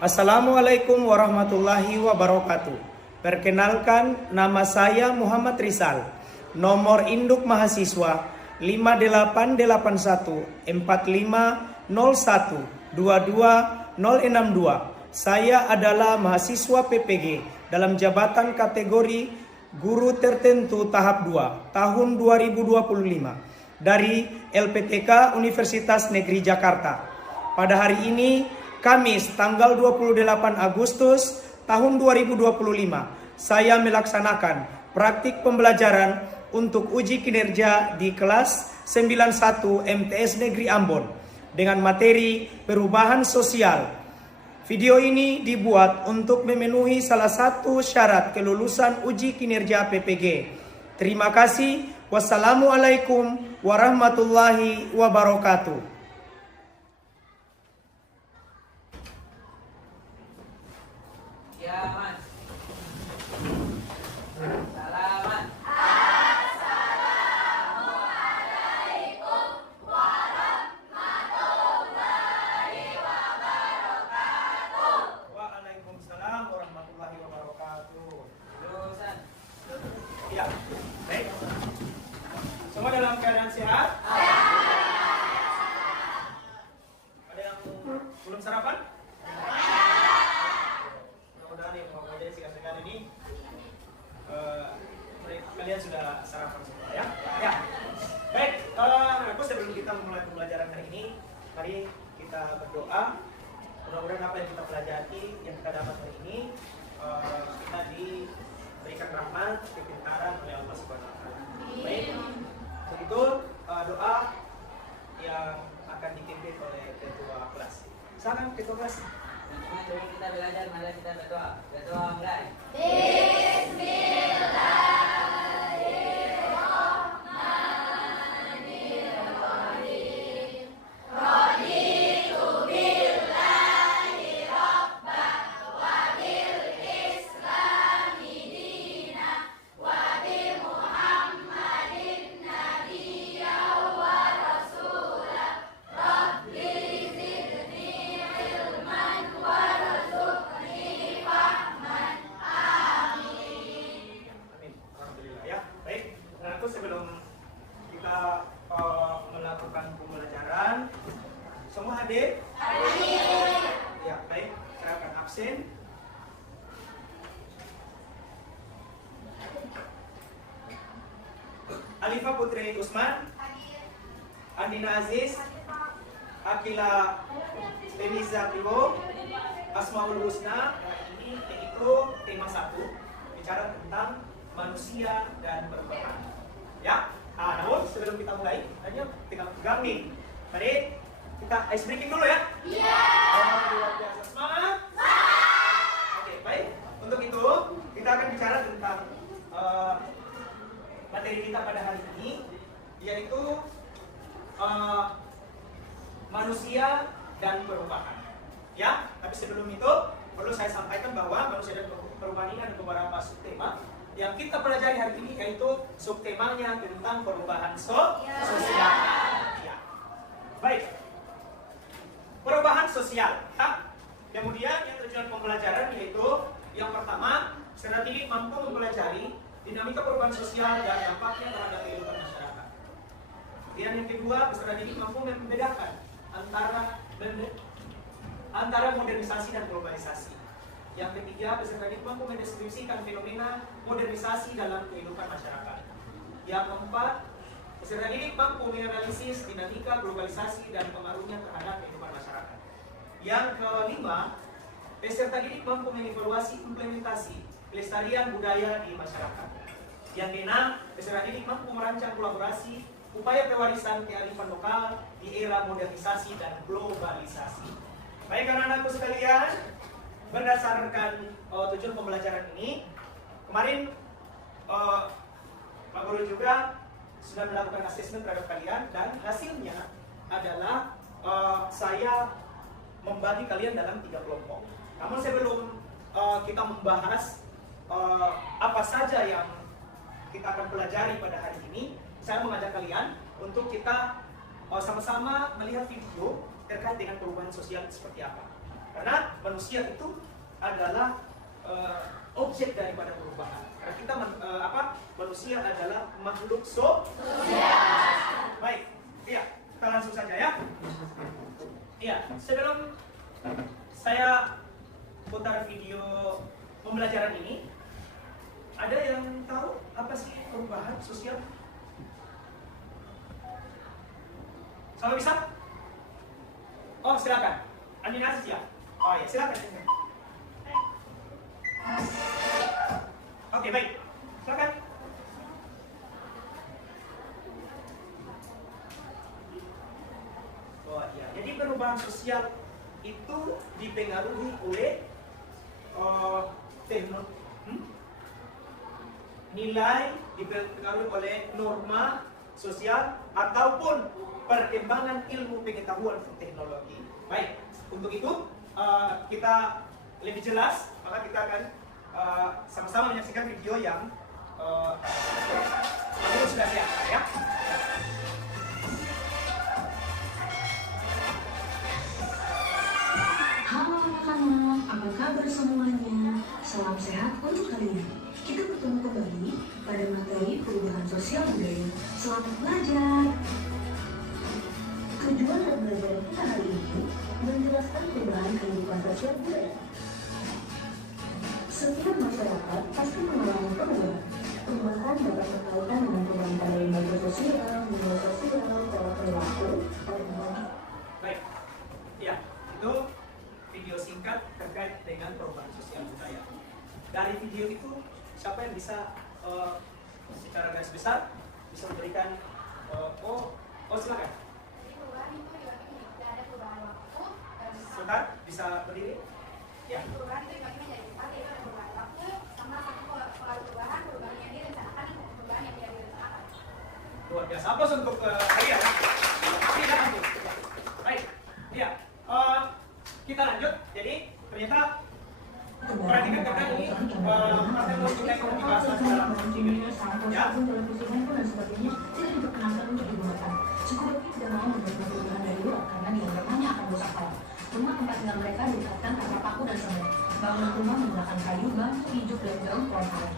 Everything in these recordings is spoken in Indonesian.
Assalamualaikum warahmatullahi wabarakatuh. Perkenalkan, nama saya Muhammad Rizal. Nomor induk mahasiswa 58814501220062. Saya adalah mahasiswa PPG dalam jabatan kategori guru tertentu tahap 2 tahun 2025 dari LPTK Universitas Negeri Jakarta. Pada hari ini Kamis tanggal 28 Agustus tahun 2025, saya melaksanakan praktik pembelajaran untuk uji kinerja di kelas 91 MTS Negeri Ambon dengan materi perubahan sosial. Video ini dibuat untuk memenuhi salah satu syarat kelulusan uji kinerja PPG. Terima kasih. Wassalamualaikum warahmatullahi wabarakatuh. Ya, Mas. Salaman. Assalamualaikum warahmatullahi wabarakatuh. Waalaikumsalam warahmatullahi wabarakatuh. Lulusan. Ya, baik. Semua dalam keadaan sehat? Ada yang belum sarapan? Mudah-mudahan yang mau belajar singkat-singkat ini kalian sudah sarapan semua ya? Ya. Baik, sebelum kita memulai pembelajaran hari ini, mari kita berdoa. Mudah-mudahan apa yang kita pelajari, yang kita dapat hari ini, kita diberikan rahmat, kepintaran oleh Allah Subhanahu wa taala. Baik. Untuk itu doa yang akan dipimpin oleh ketua kelas. Silakan ketua kelas. Sebelum kita belajar, mari kita berdoa. Berdoa mulai. Bismillahirrahmanirrahim. Raditu billahi rabban wa bil islami dina wa bi Muhammadin nabiyya wa rasula. Rabbi zidni ilman warzuqni fahman. Amin. Amin. Alhamdulillah ya. Baik. Nah, itu sebelum kita melakukan pembelajaran, semua hadir? Hadir. Ya, baik. Saya akan absen. Alifa Putri Usman, Andina Aziz, Akila Temiza Piwo, Asmaul Husna. Ini yaitu tema 1, bicara tentang manusia dan perubahan. Ya, namun sebelum kita mulai, hanya pegang nih. Mari kita ice breaking dulu ya. Iya. Luar biasa, semangat. Oke, baik. Untuk itu kita akan bicara tentang materi kita pada hari ini, yaitu manusia dan perubahan. Ya, tapi sebelum itu perlu saya sampaikan bahwa manusia dan perubahan ini ada beberapa subtema yang kita pelajari hari ini, yaitu subtemanya tentang perubahan sosial. Ya. Baik. Perubahan sosial. Kemudian yang tujuan pembelajaran yaitu yang pertama, secara didik mampu mempelajari dinamika perubahan sosial dan dampaknya terhadap kehidupan masyarakat. Kemudian yang kedua, peserta didik mampu membedakan antara modernisasi dan globalisasi. Yang ketiga, peserta didik mampu mendeskripsikan fenomena modernisasi dalam kehidupan masyarakat. Yang keempat, peserta didik mampu menganalisis dinamika globalisasi dan pengaruhnya terhadap kehidupan masyarakat. Yang kelima, peserta didik mampu mengevaluasi implementasi pelestarian budaya di masyarakat. Yang keenam, peserta didik mampu merancang kolaborasi upaya pewarisan kearifan lokal di era modernisasi dan globalisasi. Baik anak-anakku sekalian, berdasarkan tujuan pembelajaran ini, kemarin Pak Guru juga sudah melakukan asesmen terhadap kalian, dan hasilnya adalah saya membagi kalian dalam 3 kelompok. Namun sebelum kita membahas apa saja yang kita akan pelajari pada hari ini, saya mengajak kalian untuk kita sama-sama melihat video terkait dengan perubahan sosial seperti apa. Karena manusia itu adalah objek daripada perubahan. Karena kita manusia adalah makhluk sosial. Baik, iya, kita langsung saja ya. Iya, sebelum saya putar video pembelajaran ini, ada yang tahu apa sih perubahan sosial? Sama bisa? Oh, silakan. Andi Aziz ya? Oh ya, silakan. Oke, baik. Silakan. Oh iya, jadi perubahan sosial itu dipengaruhi oleh nilai, dipengaruhi oleh norma sosial ataupun perkembangan ilmu pengetahuan dan teknologi. Baik, untuk itu kita lebih jelas, maka kita akan sama-sama menyaksikan video yang sudah siap ya. Halo anak-anak, apa kabar semuanya? Salam sehat untuk kalian. Kita bertemu kembali pada materi perubahan sosial budaya. Selamat belajar. Tujuan dan belajar kita hari ini menjelaskan perubahan kehidupan sosial budaya. Setiap masyarakat pasti mengalami perubahan. Perubahan dapat berkaitan dengan perubahan pada lembaga sosial, nilai sosial, pola perilaku, dan Baik, ya, itu video singkat terkait dengan perubahan sosial budaya. Dari video itu, siapa yang bisa secara garis besar bisa memberikan silakan. Perubahan itu dibagi menjadi ada perubahan waktu dan Sebentar, bisa berdiri? Ya. perubahan itu dibagi menjadi empat, yaitu ada perubahan waktu sama satu perubahan yang direncanakan dan perubahan yang tidak direncanakan. Luar biasa. Aplaus untuk kalian. Tidak lanjut. Baik, ya. Kita lanjut. Jadi ternyata perhatikan karena ini pasal menunjukkan ekonomi bahasa dalam ya. televisi handphone dan sebagainya tidak diperkenankan untuk digunakan. Suku Doki tidak mau membuat perubahan dari luar karena dianggap hanya akan merusak alam. Rumah tempat tinggal mereka diikatkan karena paku dan semen. Bangunan rumah menggunakan kayu, bambu, hijau, dan daun pohon karet.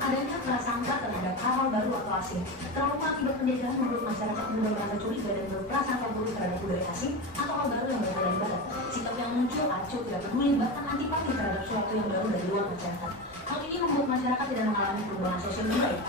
Adanya prasangka terhadap hal-hal baru atau asing. Trauma akibat penjajahan membuat masyarakat mudah merasa curiga dan berprasangka buruk terhadap budaya asing atau hal baru yang berada di barat. Sikap yang muncul acuh, tidak peduli, bahkan antipati terhadap sesuatu yang baru dari luar masyarakat. Hal ini membuat masyarakat tidak mengalami perubahan sosial budaya.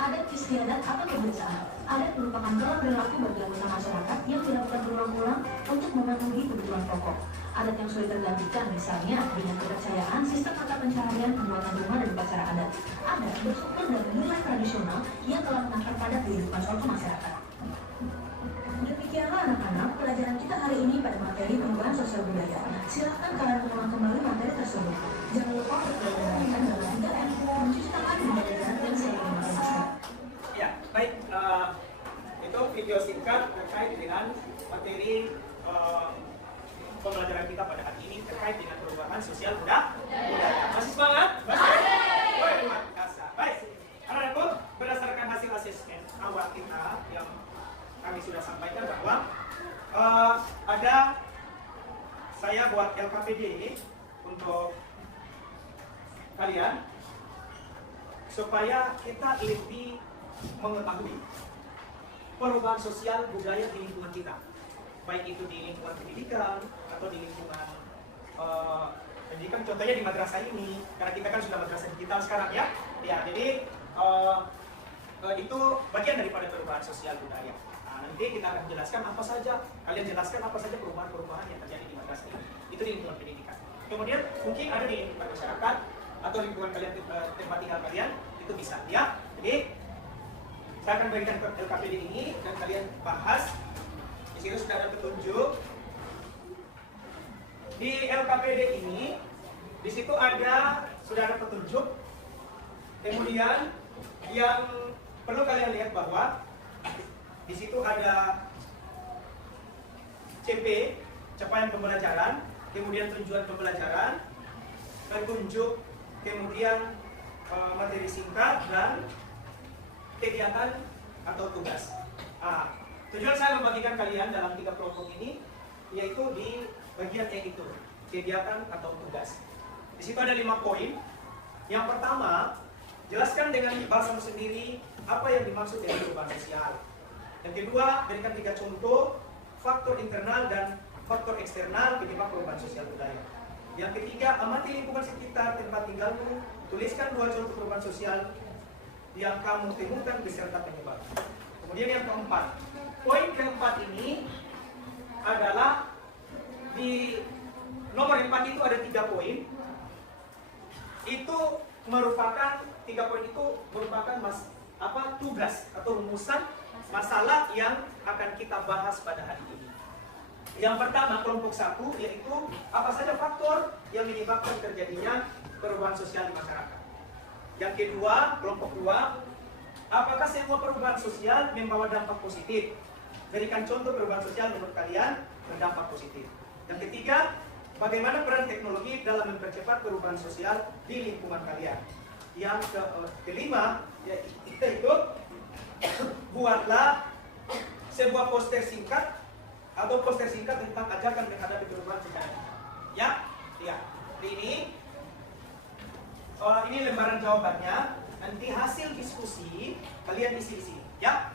Adat istiadat atau kebiasaan. Adat merupakan pola perilaku bagi anggota masyarakat yang dilakukan berulang-ulang untuk memenuhi kebutuhan pokok. Adat yang sulit tergantikan misalnya dengan kepercayaan, sistem mata pencaharian, pembuatan rumah, dan upacara adat. Adat bersumber dari nilai tradisional yang telah mengakar pada kehidupan suatu masyarakat. Demikianlah anak-anak pelajaran kita hari ini pada materi perubahan sosial budaya. Silakan kalian mengulang kembali materi tersebut. Jangan lupa untuk dilakukan dalam 3M, mencuci tangan, menjaga jarak, dan selalu memakai masker. Ya, baik. Itu video singkat terkait dengan materi pembelajaran kita pada hari ini terkait dengan perubahan sosial budaya. Masih semangat? Masih? Woi, luar biasa. Baik, anak-anakku, berdasarkan hasil asesmen awal kita yang kami sudah sampaikan bahwa saya buat LKPD untuk kalian supaya kita lebih mengetahui perubahan sosial budaya di lingkungan kita, baik itu di lingkungan pendidikan atau di lingkungan pendidikan, contohnya di madrasah ini, karena kita kan sudah madrasah digital sekarang ya. Ya, jadi itu bagian daripada perubahan sosial budaya. Nah, nanti kita akan jelaskan apa saja, kalian jelaskan apa saja perubahan-perubahan yang terjadi di madrasah ini. Itu di lingkungan pendidikan. Kemudian mungkin ada di lingkungan masyarakat atau lingkungan kalian, tempat tinggal kalian, itu bisa ya. Jadi saya akan berikan LKPD ini dan kalian bahas. Di sini sudah ada petunjuk. Di LKPD ini, di situ sudah ada petunjuk. Kemudian yang perlu kalian lihat bahwa di situ ada CP, capaian pembelajaran, kemudian tujuan pembelajaran, petunjuk, kemudian materi singkat dan kegiatan atau tugas. Tujuan saya membagikan kalian dalam 3 kelompok ini yaitu di bagian E itu, kegiatan atau tugas. Di situ ada 5 poin. Yang pertama, jelaskan dengan bahasamu sendiri apa yang dimaksud dengan perubahan sosial. Yang kedua, berikan 3 contoh faktor internal dan faktor eksternal penyebab perubahan sosial budaya. Yang ketiga, amati lingkungan sekitar tempat tinggalmu, tuliskan 2 contoh perubahan sosial yang kamu temukan beserta penyebab. Kemudian yang keempat, poin keempat ini adalah di nomor 4 itu ada 3 poin. Itu merupakan 3 poin itu merupakan tugas atau rumusan masalah yang akan kita bahas pada hari ini. Yang pertama, kelompok 1, yaitu apa saja faktor yang menyebabkan terjadinya perubahan sosial di masyarakat. Yang kedua, kelompok 2, apakah semua perubahan sosial membawa dampak positif? Berikan contoh perubahan sosial menurut kalian berdampak positif. Yang ketiga, bagaimana peran teknologi dalam mempercepat perubahan sosial di lingkungan kalian? Yang kelima, yaitu buatlah sebuah poster singkat tentang ajakan menghadapi perubahan sosial. Ya. Ini lembaran jawabannya. Nanti hasil diskusi kalian isi di sini, ya.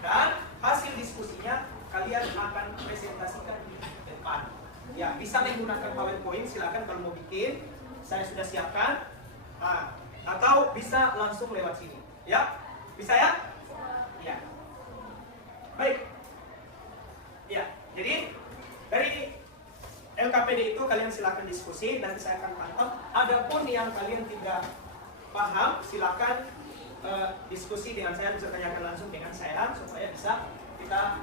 Dan hasil diskusinya kalian akan presentasikan di depan. Ya, bisa menggunakan PowerPoint, silakan kalau mau bikin. Saya sudah siapkan. Atau bisa langsung lewat sini, ya. Bisa ya? Ya. Baik. Ya, jadi dari LKPD itu kalian silakan diskusi, nanti saya akan pantau. Adapun yang kalian tidak paham, silakan diskusi dengan saya, bisa tanyakan langsung dengan saya supaya bisa kita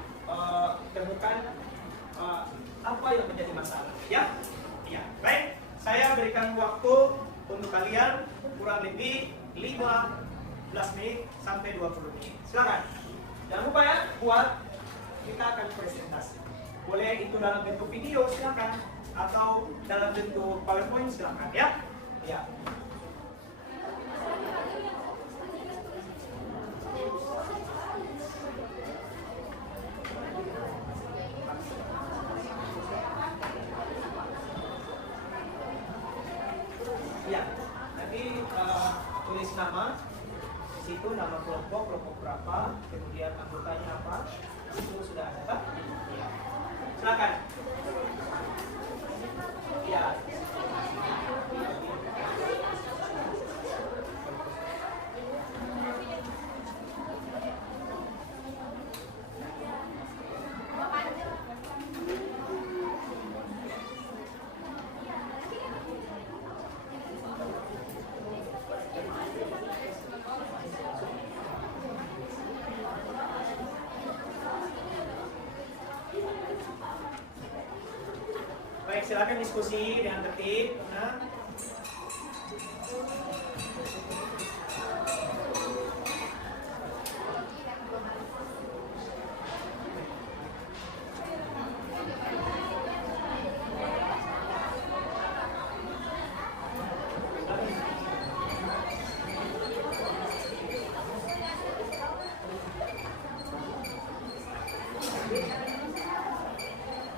temukan apa yang menjadi masalah. Ya, baik. Saya berikan waktu untuk kalian kurang lebih 15 menit sampai 20 menit. Silakan. Jangan lupa ya, buat kita akan presentasi. Boleh itu dalam bentuk video, silakan, atau dalam bentuk PowerPoint, silakan, ya. Nanti tulis nama di situ, nama kelompok berapa, kemudian anggotanya apa, itu sudah ada, Pak? Ya. Silakan. Ya. Baik, silakan diskusi dengan tertib.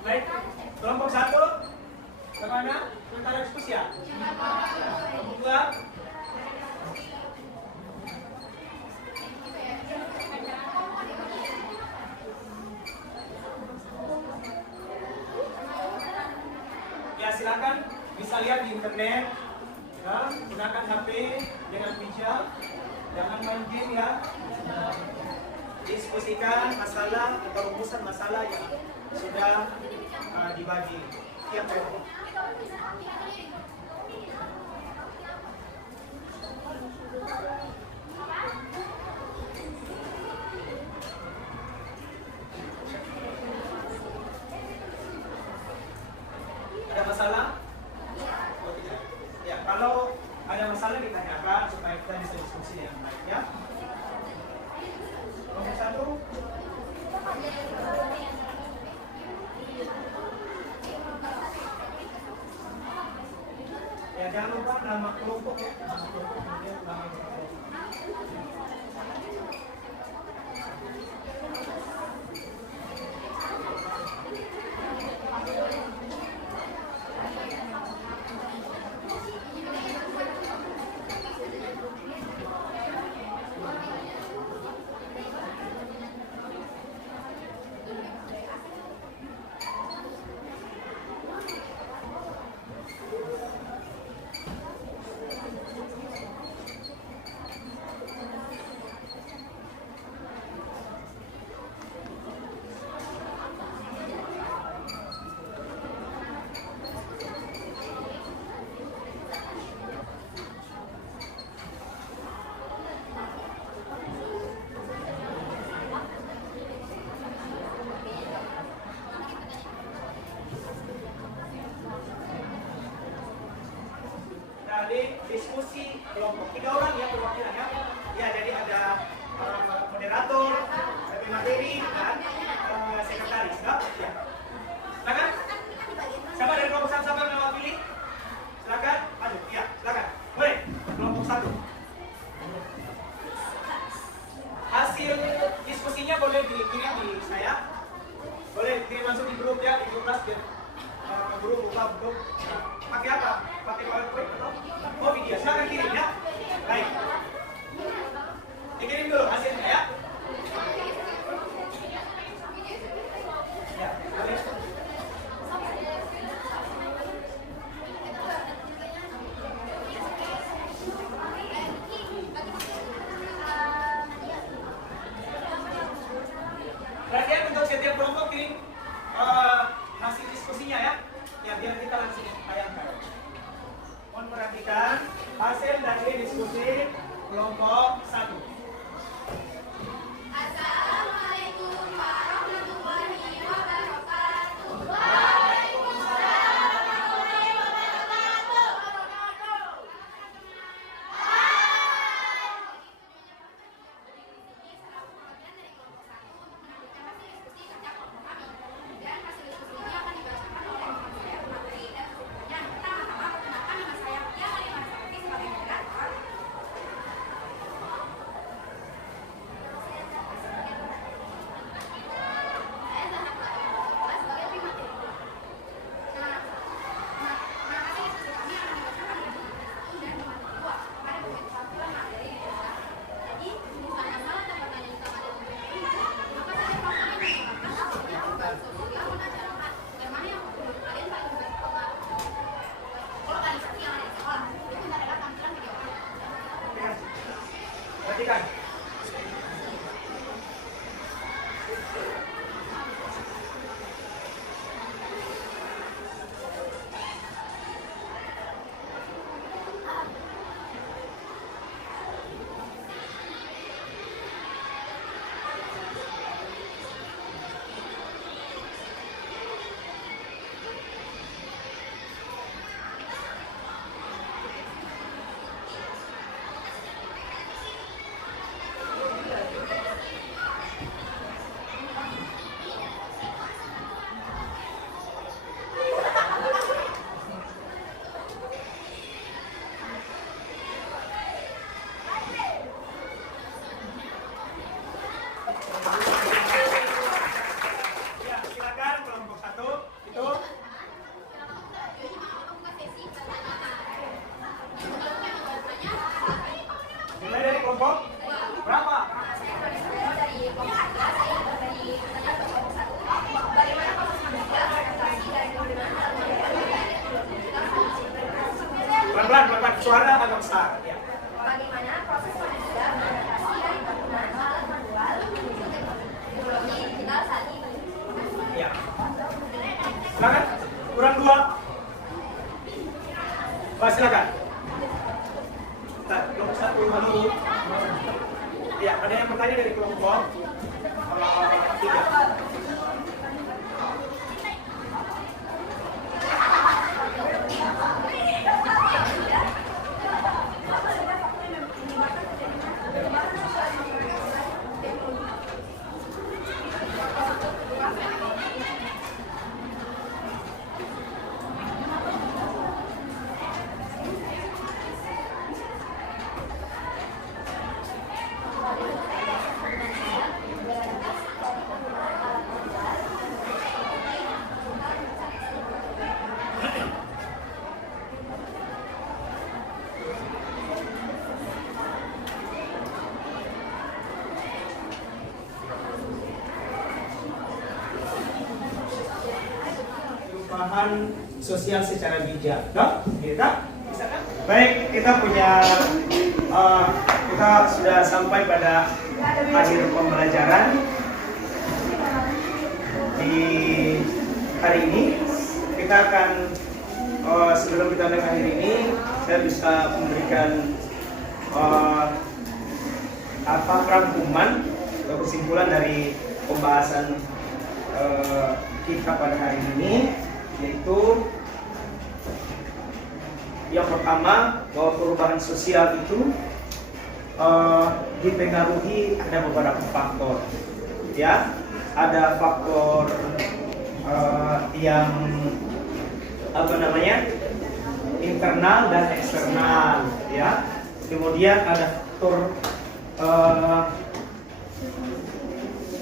Baik, kelompok 1 bagaimana? Sementara diskusi ya? Kelompok 2 ya, silakan bisa lihat di internet ya, gunakan HP dengan bijak, jangan main game ya. Diskusikan masalah atau rumusan masalah yang sudah dibagi tiap kelompok. Ada masalah? Oh, tidak. Ya, kalau ada masalah ditanyakan supaya kita bisa diskusi dengan baik ya. Nomor 1. Ya, jangan lupa nama kelompok ya. Nama kelompok kemudian nama kelompok. diskusi kelompok. 3 orang ya perwakilan ya. Ya, jadi ada moderator, ada materi dan sekretaris. Ya. Silakan. Siapa dari kelompok 1 siapa yang mewakili? Silakan. Aduh, ya, silakan. Boleh. Kelompok 1. Hasil diskusinya boleh dikirim di saya. Boleh dikirim langsung di grup ya, di grup kelas ya. Grup buka grup. Pakai apa? Pakai PowerPoint atau? Oh, video. Silakan kirim ya. Baik. Dikirim dulu hasilnya ya. Ya, boleh. Perhatian untuk setiap kelompok kirim hasil diskusinya ya. Ya, biar kita langsung tayangkan. Mohon perhatikan hasil dari diskusi kelompok 1. Assalamualaikum warahmatullahi wabarakatuh. Perhatikan. Ya, silakan kelompok 1 itu. Mulai dari kelompok berapa? Pelan-pelan, suara agak besar. Ya. Bagaimana proses manusia beradaptasi dari penggunaan alat manual menuju teknologi digital saat ini? Ya. Silakan. Kurang 2. Pak, silakan. Kelompok 1 dulu. Ya, ada yang bertanya dari kelompok 3. Perubahan sosial secara bijak, no? Kita bisa kan? Baik, kita sudah sampai pada akhir pembelajaran di hari ini. Kita akan sebelum kita mengakhiri ini, saya bisa memberikan rangkuman atau kesimpulan dari pembahasan kita pada hari ini, yaitu Yang pertama, bahwa perubahan sosial itu dipengaruhi ada beberapa faktor. Ya, ada faktor yang internal dan eksternal, ya. Kemudian ada faktor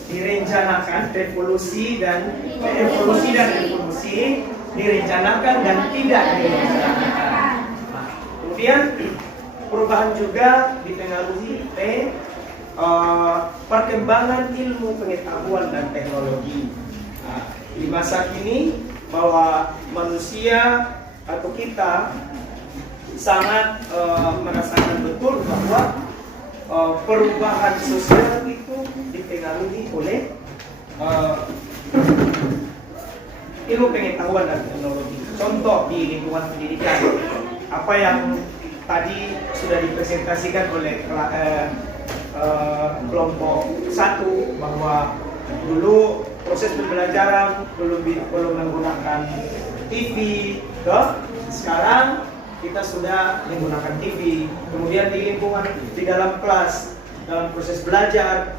direncanakan, evolusi dan revolusi, direncanakan dan tidak direncanakan. Kemudian perubahan juga dipengaruhi oleh perkembangan ilmu pengetahuan dan teknologi. Di masa kini bahwa manusia atau kita sangat merasakan betul bahwa perubahan sosial itu dipengaruhi oleh ilmu pengetahuan dan teknologi. Contoh di lingkungan pendidikan, apa yang tadi sudah dipresentasikan oleh kelompok 1, bahwa dulu proses pembelajaran belum menggunakan TV, sekarang kita sudah menggunakan TV. Kemudian di lingkungan, di dalam kelas, dalam proses belajar,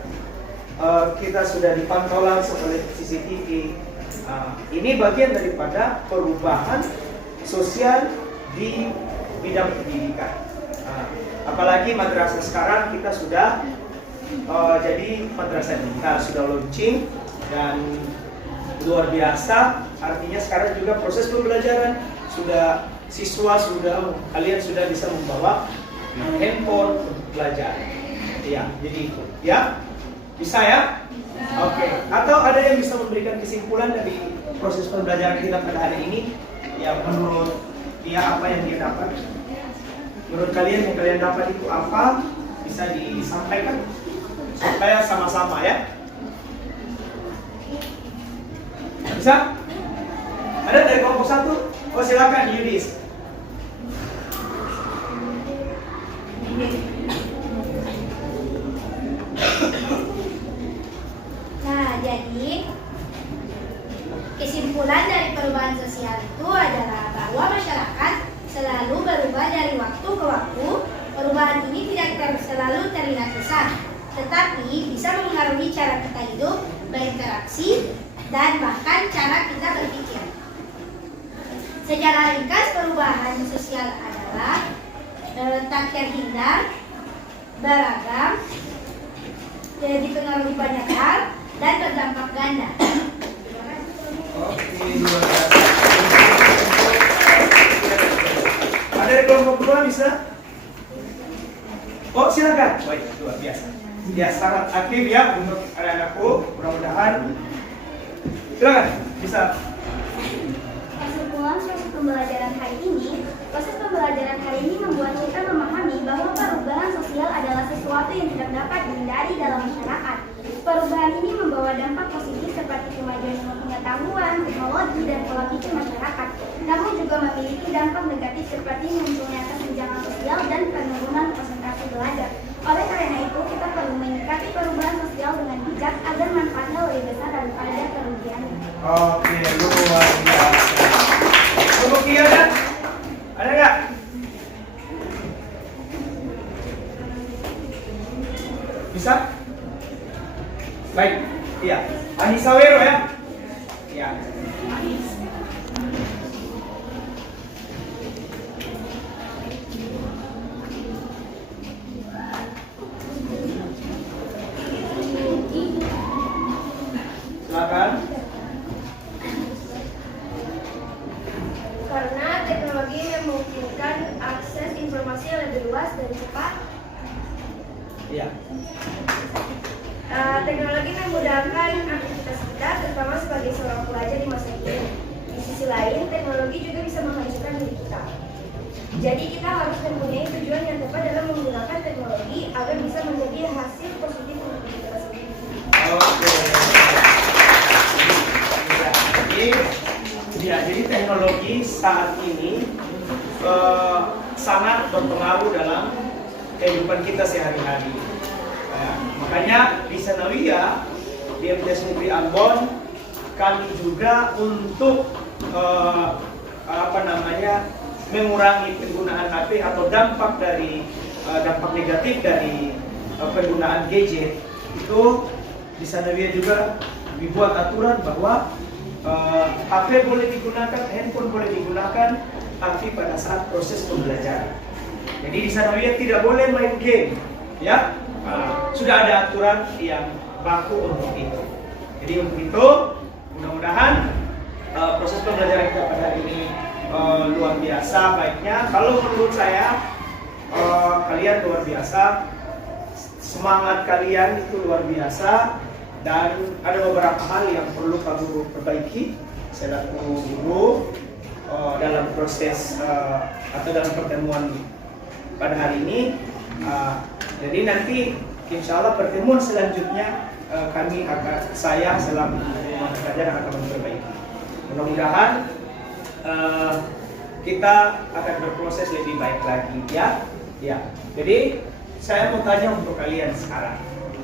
kita sudah dipantau langsung oleh CCTV. Ini bagian daripada perubahan sosial di bidang pendidikan. Apalagi madrasah sekarang kita sudah jadi madrasah digital, sudah launching dan luar biasa. Artinya sekarang juga proses pembelajaran sudah kalian sudah bisa membawa handphone untuk belajar. Ya, jadi itu. Ya, bisa ya? Oke. Atau ada yang bisa memberikan kesimpulan dari proses pembelajaran kita pada hari ini? Ya, menurut dia apa yang dia dapat? Menurut kalian yang kalian dapat itu apa? Bisa disampaikan supaya sama-sama ya. Bisa? Ada dari kelompok 1? Oh, silakan Yudis. Nah, jadi kesimpulan dari perubahan sosial itu adalah bahwa masyarakat selalu berubah dari waktu ke waktu. Perubahan ini tidak selalu terlihat besar, tetapi bisa mempengaruhi cara kita hidup, berinteraksi, dan bahkan cara kita berpikir. Secara ringkas, perubahan sosial adalah tak terhindar, beragam, dipengaruhi banyak hal, dan berdampak ganda. Oke, luar biasa. Ada dari kelompok 2 bisa? Oh, silakan. Baik, luar biasa. Ya, sangat aktif ya untuk anak-anakku. Mudah-mudahan. Silakan, bisa. Kesimpulan proses pembelajaran hari ini membuat kita memahami bahwa perubahan sosial adalah sesuatu yang tidak dapat dihindari dalam masyarakat. Perubahan ini membawa dampak positif seperti kemajuan ilmu pengetahuan, teknologi, dan pola pikir masyarakat. Namun juga memiliki dampak negatif seperti munculnya kesenjangan sosial dan penurunan konsentrasi belajar. Oleh karena itu, kita perlu menyikapi perubahan sosial dengan bijak agar manfaatnya lebih besar daripada kerugiannya. Oke, luar biasa. Kemudian ada nggak? Bisa? Baik, iya. Anissa Wero ya? Iya. Silakan. Karena teknologi memungkinkan akses informasi yang lebih luas dan cepat. Iya. Teknologi memudahkan aktivitas kita, terutama sebagai seorang pelajar di masa kini. Di sisi lain, teknologi juga bisa menghancurkan diri kita. Jadi kita harus mempunyai tujuan yang tepat dalam menggunakan teknologi agar bisa menjadi hasil positif untuk diri kita sendiri. Oke. Jadi teknologi saat ini sangat berpengaruh dalam kehidupan kita sehari-hari. Makanya di Sanawiyah, di MTS Negeri Ambon, kami juga untuk mengurangi penggunaan HP atau dampak negatif dari penggunaan gadget itu di Sanawiyah juga dibuat aturan bahwa HP boleh digunakan, handphone boleh digunakan, tapi pada saat proses pembelajaran. Jadi di Sanawiyah tidak boleh main game, ya. Sudah ada aturan yang baku untuk itu. Jadi untuk itu mudah-mudahan proses pembelajaran kita pada hari ini luar biasa baiknya. Kalau menurut saya kalian luar biasa, semangat kalian itu luar biasa, dan ada beberapa hal yang perlu kamu perbaiki selaku guru dalam proses atau dalam pertemuan pada hari ini. Jadi nanti insya Allah pertemuan selanjutnya saya selaku pelajar akan memperbaiki. Mudah-mudahan kita akan berproses lebih baik lagi, ya. Jadi saya mau tanya untuk kalian sekarang,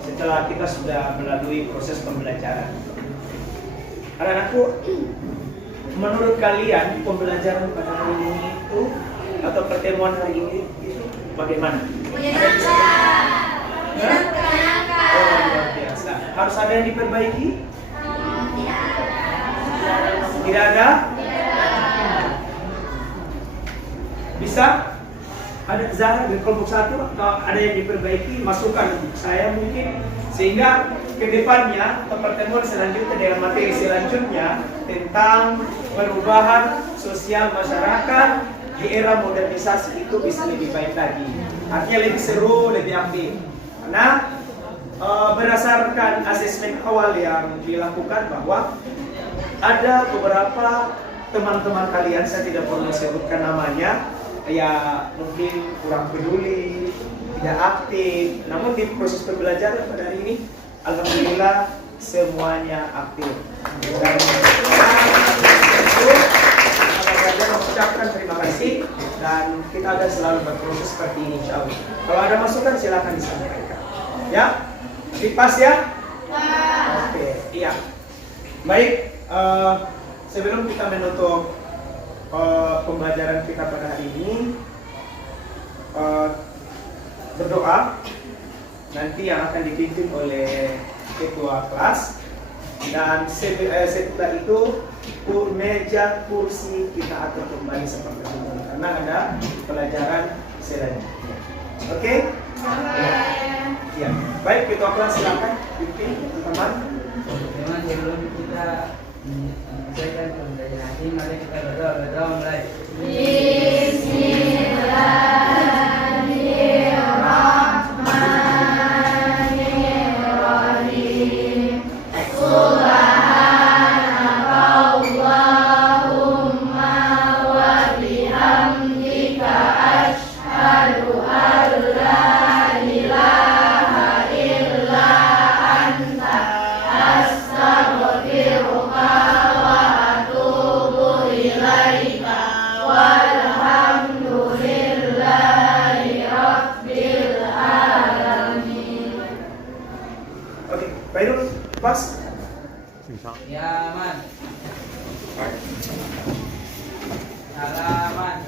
setelah kita sudah melalui proses pembelajaran, anak-anakku, menurut kalian pembelajaran pada hari ini itu atau pertemuan hari ini itu bagaimana? Oh, luar biasa. Harus ada yang diperbaiki? Tidak ada? Bisa? Ada Zara di kelompok 1 atau ada yang diperbaiki? Masukan saya mungkin, sehingga ke depannya atau pertemuan selanjutnya dengan materi selanjutnya tentang perubahan sosial masyarakat di era modernisasi itu bisa lebih baik lagi. Artinya lebih seru, lebih aktif. Karena berdasarkan asesmen awal yang dilakukan bahwa ada beberapa teman-teman kalian, saya tidak perlu sebutkan namanya, ya mungkin kurang peduli, tidak aktif. Namun di proses pembelajaran pada hari ini, alhamdulillah semuanya aktif. Dan itu belajar mengucapkan terima kasih, dan kita akan selalu berproses seperti ini insya Allah. Kalau ada masukan silakan disampaikan. Ya, pas ya? Oke, iya. Baik, sebelum kita menutup pembelajaran kita pada hari ini, berdoa nanti yang akan dipimpin oleh ketua kelas, dan setelah itu meja kursi kita atur kembali seperti itu karena ada pelajaran selanjutnya. Oke? Ya. Baik, ketua kelas silakan pimpin teman-teman. Memang sebelum kita menyelesaikan pembelajaran ini, mari kita berdoa mulai. Bismillahirrahmanirrahim. Subhanakallahumma wa bihamdika asyhadu an la ilaha illa anta astaghfiruka wa atubu ilaika. Walhamdulillahi rabbil alamin. Oke, Bairul, pas. Ya, Man. Salaman.